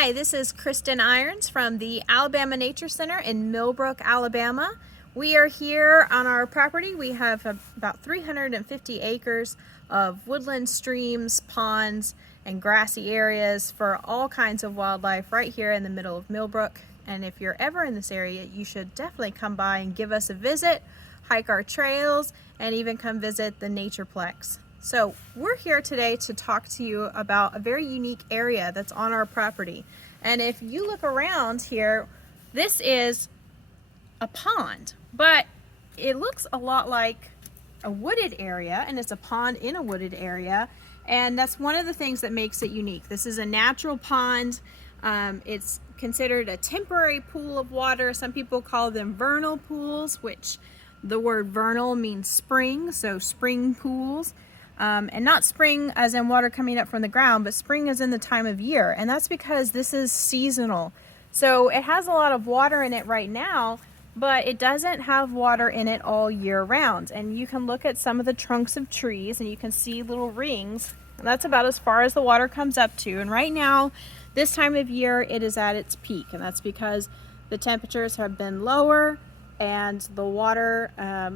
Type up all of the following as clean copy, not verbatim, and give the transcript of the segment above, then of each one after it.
Hi, this is Kristen Irons from the Alabama Nature Center in Millbrook, Alabama. We are here on our property. We have about 350 acres of woodland, streams, ponds, and grassy areas for all kinds of wildlife right here in the middle of Millbrook. And if you're ever in this area, you should definitely come by and give us a visit, hike our trails, and even come visit the Natureplex. So we're here today to talk to you about a very unique area that's on our property. And if you look around here, this is a pond, but it looks a lot like a wooded area, and it's a pond in a wooded area. And that's one of the things that makes it unique. This is a natural pond. It's considered a temporary pool of water. Some people call them vernal pools, which the word vernal means spring, so spring pools. And not spring as in water coming up from the ground, but spring as in the time of year. And that's because this is seasonal. So it has a lot of water in it right now, but it doesn't have water in it all year round. And you can look at some of the trunks of trees and you can see little rings. And that's about as far as the water comes up to. And right now, this time of year, it is at its peak. And that's because the temperatures have been lower and the water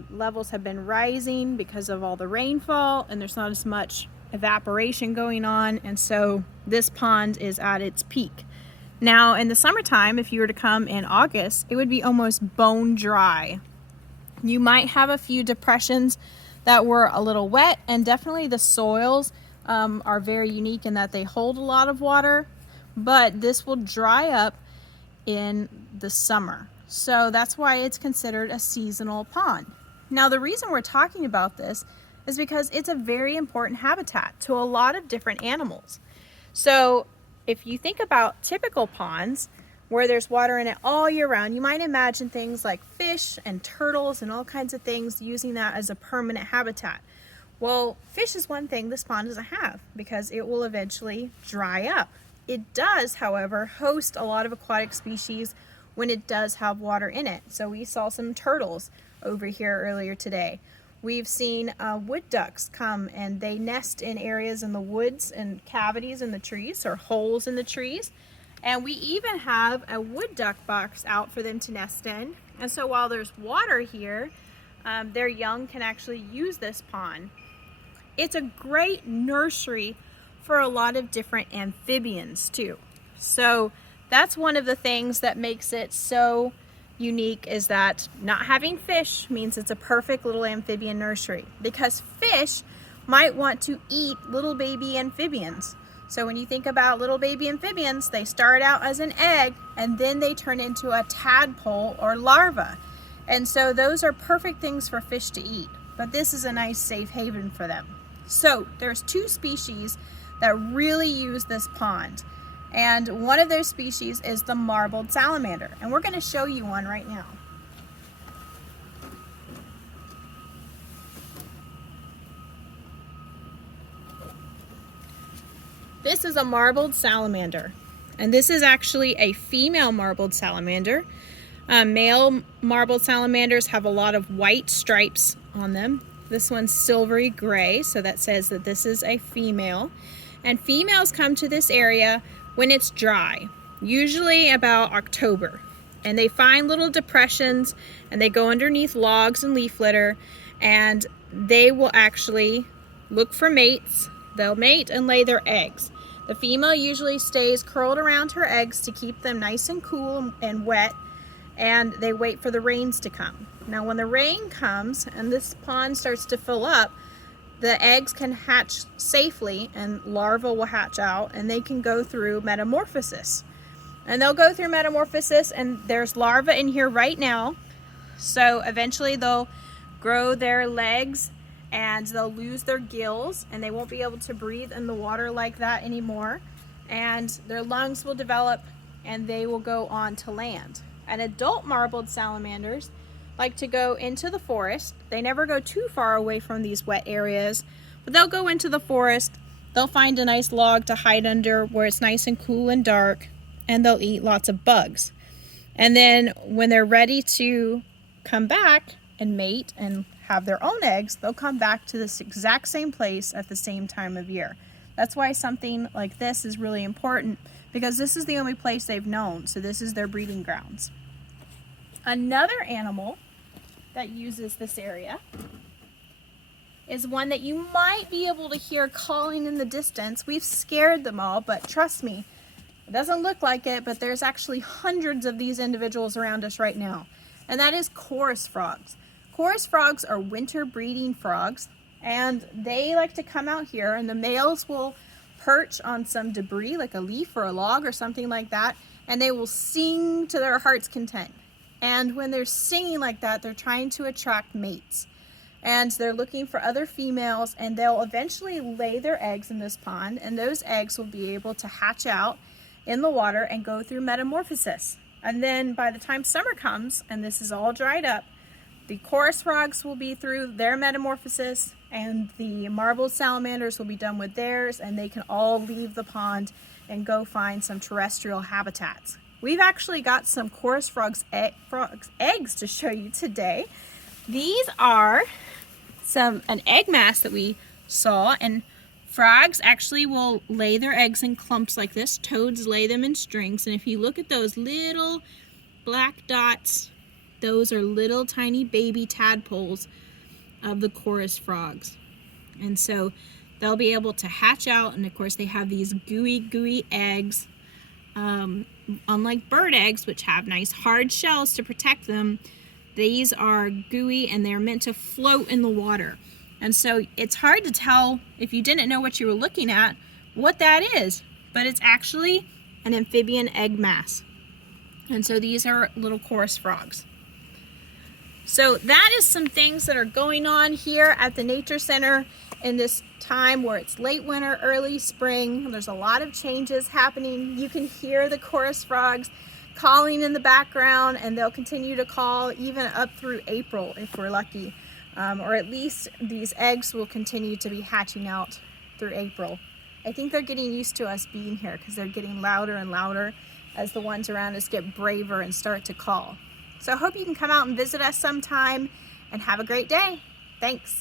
levels have been rising because of all the rainfall, and there's not as much evaporation going on, and so this pond is at its peak. Now in the summertime, if you were to come in August, it would be almost bone dry. You might have a few depressions that were a little wet, and definitely the soils are very unique in that they hold a lot of water, but this will dry up in the summer. So that's why it's considered a seasonal pond. Now the reason we're talking about this is because it's a very important habitat to a lot of different animals. So if you think about typical ponds where there's water in it all year round, you might imagine things like fish and turtles and all kinds of things using that as a permanent habitat. Well, fish is one thing this pond doesn't have because it will eventually dry up. It does, however, host a lot of aquatic species when it does have water in it. So we saw some turtles over here earlier today. We've seen wood ducks come and they nest in areas in the woods and cavities in the trees or holes in the trees. And we even have a wood duck box out for them to nest in. And so while there's water here, their young can actually use this pond. It's a great nursery for a lot of different amphibians too. So that's one of the things that makes it so unique, is that not having fish means it's a perfect little amphibian nursery, because fish might want to eat little baby amphibians. So when you think about little baby amphibians, they start out as an egg and then they turn into a tadpole or larva. And so those are perfect things for fish to eat, but this is a nice safe haven for them. So there's two species that really use this pond. And one of those species is the marbled salamander. And we're going to show you one right now. This is a marbled salamander. And this is actually a female marbled salamander. Male marbled salamanders have a lot of white stripes on them. This one's silvery gray, so that says that this is a female. And females come to this area when it's dry, usually about October, and they find little depressions and they go underneath logs and leaf litter, and they will actually look for mates. They'll mate and lay their eggs. The female usually stays curled around her eggs to keep them nice and cool and wet, and they wait for the rains to come. Now when the rain comes and this pond starts to fill up, the eggs can hatch safely and larvae will hatch out, and they can go through metamorphosis. And they'll go through metamorphosis, and there's larvae in here right now. So eventually they'll grow their legs and they'll lose their gills, and they won't be able to breathe in the water like that anymore. And their lungs will develop and they will go on to land. And adult marbled salamanders like to go into the forest. They never go too far away from these wet areas, but they'll go into the forest. They'll find a nice log to hide under where it's nice and cool and dark, and they'll eat lots of bugs. And then when they're ready to come back and mate and have their own eggs, they'll come back to this exact same place at the same time of year. That's why something like this is really important, because this is the only place they've known, so this is their breeding grounds. Another animal that uses this area is one that you might be able to hear calling in the distance. We've scared them all, but trust me, it doesn't look like it, but there's actually hundreds of these individuals around us right now, and that is chorus frogs. Chorus frogs are winter breeding frogs, and they like to come out here, and the males will perch on some debris like a leaf or a log or something like that, and they will sing to their heart's content. And when they're singing like that, they're trying to attract mates, and they're looking for other females, and they'll eventually lay their eggs in this pond, and those eggs will be able to hatch out in the water and go through metamorphosis. And then by the time summer comes and this is all dried up, the chorus frogs will be through their metamorphosis, and the marbled salamanders will be done with theirs, and they can all leave the pond and go find some terrestrial habitats. We've actually got some chorus frogs eggs to show you today. These are an egg mass that we saw, and frogs actually will lay their eggs in clumps like this. Toads lay them in strings, and if you look at those little black dots, those are little tiny baby tadpoles of the chorus frogs. And so they'll be able to hatch out, and of course they have these gooey eggs. Unlike bird eggs, which have nice hard shells to protect them, these are gooey and they're meant to float in the water. And so it's hard to tell, if you didn't know what you were looking at, what that is, but it's actually an amphibian egg mass. And so these are little chorus frogs. So that is some things that are going on here at the Nature Center in this time where it's late winter, early spring. There's a lot of changes happening. You can hear the chorus frogs calling in the background, and they'll continue to call even up through April if we're lucky. Or at least these eggs will continue to be hatching out through April. I think they're getting used to us being here because they're getting louder and louder as the ones around us get braver and start to call. So I hope you can come out and visit us sometime, and have a great day. Thanks.